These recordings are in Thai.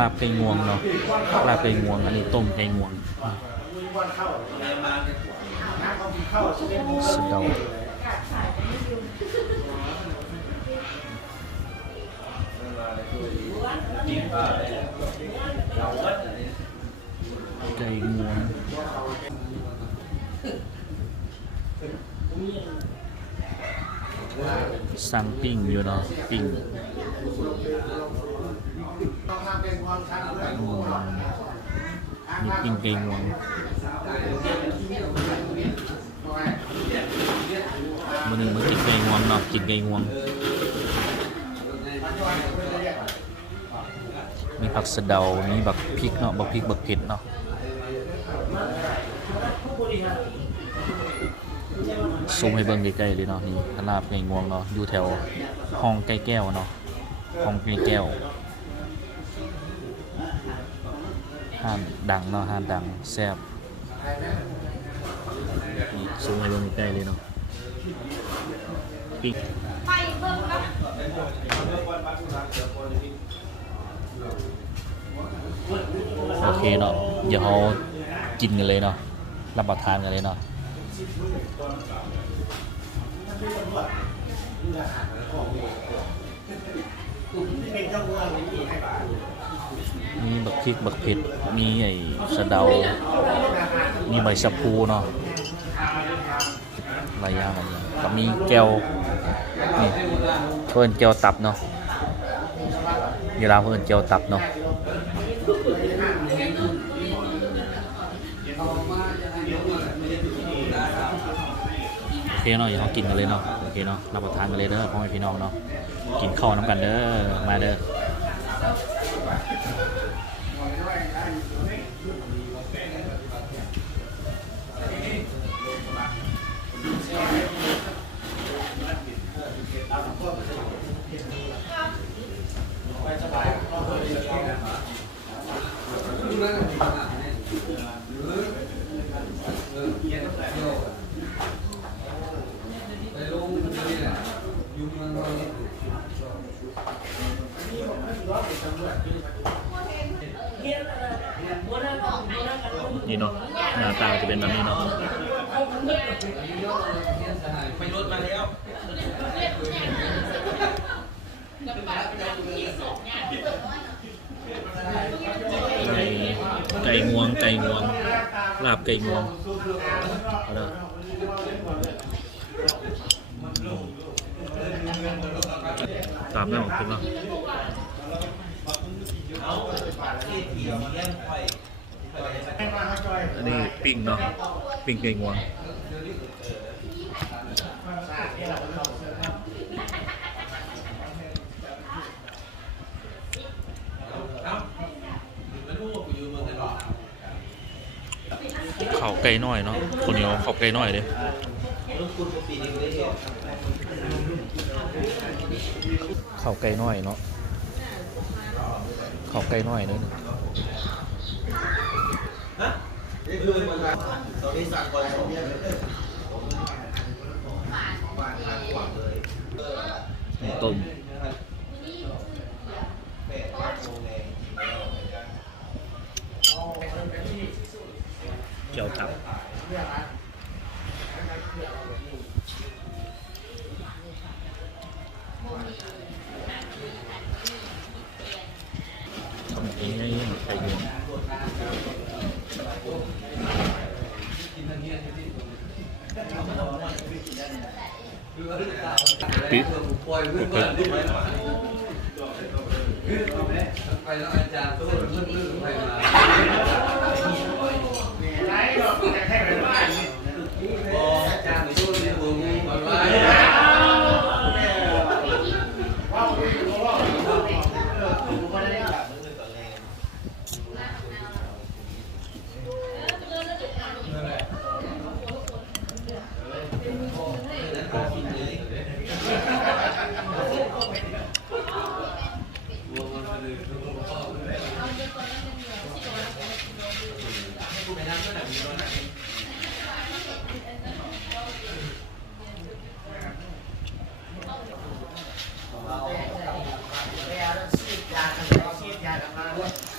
ลาบไก่งวงเนาะลาบไก่งวง อันนี้ต้มไก่งวงสะเดาไก่งวงสั่งปิ้งอยู่เนาะปิ้ง มมีปิ้งไก่งวงมื้อนี้มากินไก่งวงเนาะกินไก่งวงมีผักสะเดา มีบักพริกเนาะบักพริกบักเผ็ดเนาะซูมให้เบิ่งใกล้ๆเลยเนาะนี่ลาดไก่งวงเนาะอยู่แถวห้องไก่แก้วเนาะห้องไก่แก้ว ห้านดังเนาะห้านดังแซ่บนี่ซูมให้เบิ่งใกล้ๆเลยเนาะปิ๊กโอเคเนาะเดี๋ยวเรากินกันเลยเนาะรับประทานกันเลยเนาะมีบั มีบักพริกบักเผ็ด มีไอ้สะเดา มีใบชะพูเนาะหลายอย่างหลยอย่างก็มีแก้วนี่เพิ่อนแก้วตับเนาะเวลาเพิ่อนแก้วตับเนาะโอเคเนาะอย่าเรากินกันเลยเนาะโอเคเนาะรับประทานกันเลยเด้อพ่อแม่พี่น้องเนาะกินข้าวน้ำกันเด้อมาเด้อ ハハハハ。 น้าตาจะเป็นแบบนี้เนาะไก่ไก่งวงไก่งวงลาบไก่งวงอาเด้อตามแม่ของคุณเนาะ อันนี้ ปิ้งเนาะปิ้งไก่งวงเขาไก่น้อยเนาะคนเหนียวเขาไก่น้อยเด้เขาไก่น้อยเนาะเขาไก่น้อยเด้อต้ มเจียวตับทำเองไงไข่งวง ปิ๊บไปแล้วอาจารย์ก็เลยลื่นๆไปมาอาจารย์ไปช่วยดูวงมาไว้ เ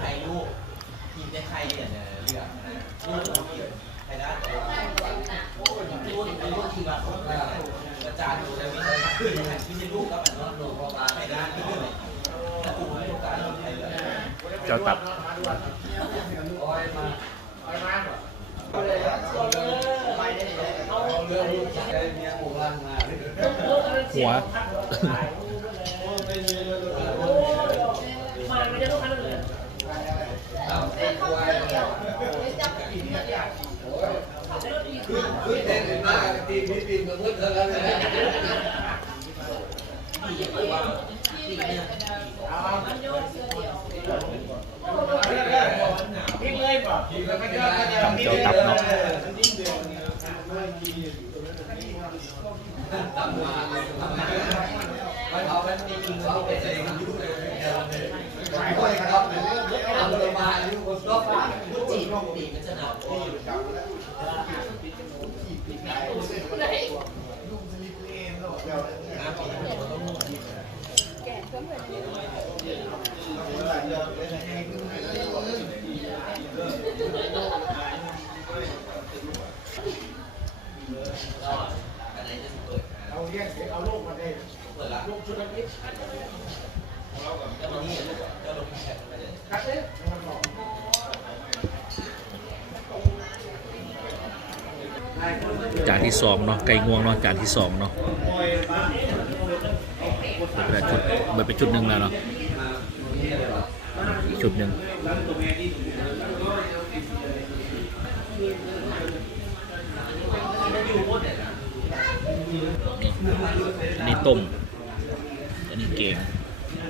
ใครลูกทีมได้ใครเนี่ยเลือกนะใครได้ลูก ลูกทีมแบบอาจารย์ดูแล้วไม่ใช่ไม่ใช่ลูกก็แบบว่าลูกพอตาไม่ได้ถ้าถูไม่ถูกการใครเลยเจ้าตับหัว ทำเจ้าตับเนาะ มันเอาเป็นจริงๆเขาเป็นเองครับเอาลงมาอยู่บน รถจีบตีมันจะหนาวที่อยู่กับเอาเรียกเอาลูกมาได้เปิดละลูกชุดละนิดแล้ววันนี้ลูกก็ลงแข่งไปเลย จาน ที่สองเนาะไก่งวงเนาะจานที่สองเนาะเปิดเป็นชุดเปิดเป็นชุดหนึ่งแล้วเนาะอีกชุดหนึ่งอันนี้ต้ม อันนี้เก่ง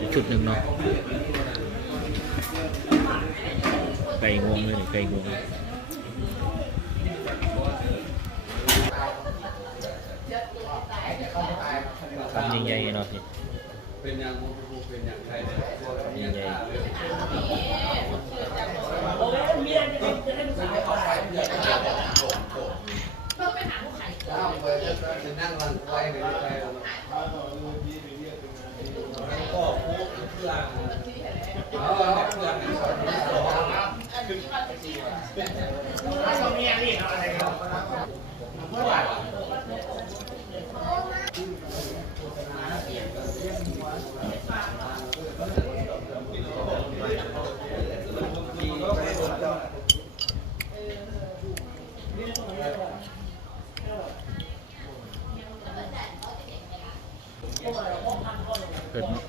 อีกชุดหนึ่งเนาะไก่งวงเลยไก่งวง คำใหญ่เนาะพี่เป็นอย่างเป็นอย่างใครเนี่ยใหญ่นั่งรังไฟเลยไฟก็โค้กเครื่องเอาเครื่องเผ็ดเนาะ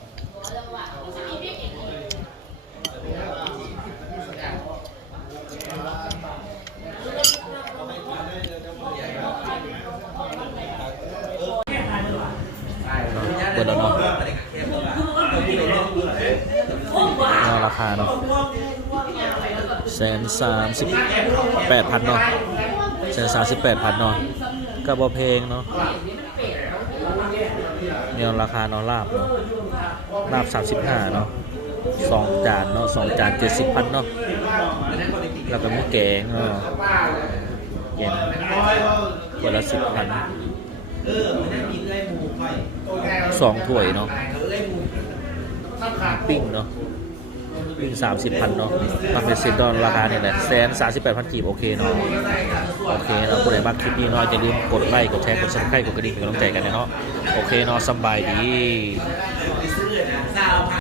เปิดแล้วเนาะราคาเนาะแสนสามสิบแปดพันเนาะแสนสามสิบแปดพันเนาะก็บอเพลงเนาะ เนี่ยราคาเนาะลาบเนาะลาบสามสิบห้าเนาะสองจานเนาะสองจานเจ็ดสิบพันเนาะแล้วก็หมูแกงเนาะเย็นคนละสิบพันสองถ้วยเนาะปิ้งเนาะ วิ่งสามสิบพันเนาะมันเป็นเซ็นดอนราคาเนี่ยแหละแสนสามสิบแปดพันกีบโอเคเนาะโอเคเราผู้ใดบ้างคลิปนี้เนาะอย่าลืมกดไลค์กดแชร์กดซับสไครต์กดกระดิ่งเป็นกำลังใจกันนะเนาะโอเคเนาะสบายดี